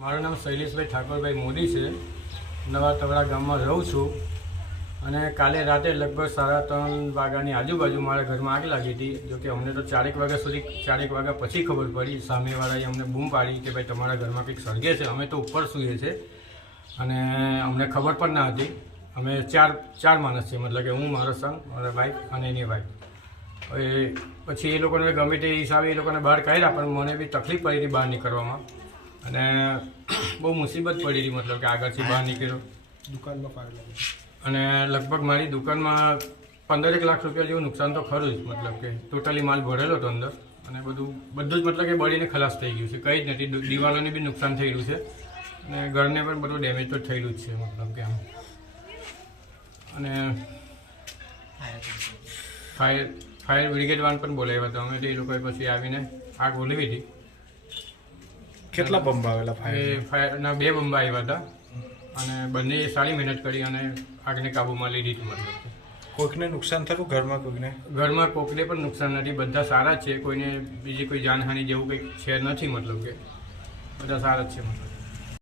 મારું નામ શૈલેષભાઈ ઠાકોરભાઈ મોદી છે. નવા તવડા ગામમાં રહું છું. અને કાલે રાતે લગભગ સાડા ત્રણ વાગ્યાની આજુબાજુ મારા ઘરમાં આગ લાગી હતી. જોકે અમને તો ચારેક વાગ્યા સુધી, ચારેક વાગ્યા પછી ખબર પડી. સામેવાળાએ અમને બૂમ પાડી કે ભાઈ તમારા ઘરમાં કંઈક સળગે છે. અમે તો ઉપર સૂઈએ છે અને અમને ખબર પણ ના હતી. અમે ચાર ચાર માણસ છીએ. મતલબ કે હું, મારો સંગ મારા ભાઈ અને એની વાઈફ હવે પછી એ લોકોને ગમે તે હિસાબે એ લોકોને બહાર કાઢ્યા, પણ મને બી તકલીફ પડી હતી બહાર નીકળવામાં. અને બહુ મુસીબત પડી હતી મતલબ કે આગળથી બહાર નીકળ્યો. દુકાનમાં લાગી. અને લગભગ મારી દુકાનમાં પંદરેક લાખ રૂપિયા જેવું નુકસાન તો ખરું જ મતલબ કે ટોટલી માલ ભરેલો હતો અંદર. અને બધું બધું જ મતલબ કે બળીને ખલાસ થઈ ગયું છે. કંઈ જ નથી દિવાલોને બી નુકસાન થયેલું છે. અને ઘરને પણ બધું ડેમેજ તો થયેલું જ છે મતલબ કે આમ. અને ફાયર ફાયર બ્રિગેડ વાન પણ બોલાવ્યા હતા. અમે તો એ લોકોએ પછી આવીને આગ ઓલવી હતી. કેટલા બંબ આવેલા ફાયર ફાયરના બે બંબા આવ્યા હતા. અને બંને સારી મહેનત કરી અને આગને કાબૂમાં લઈ દીધી મતલબ. કોઈકને નુકસાન થયું ઘરમાં કોઈકને ઘરમાં કોકને પણ નુકસાન નથી. બધા સારા જ છે. કોઈને બીજી કોઈ જાનહાનિ જેવું કંઈક છે નથી મતલબ કે. બધા સારા જ છે મતલબ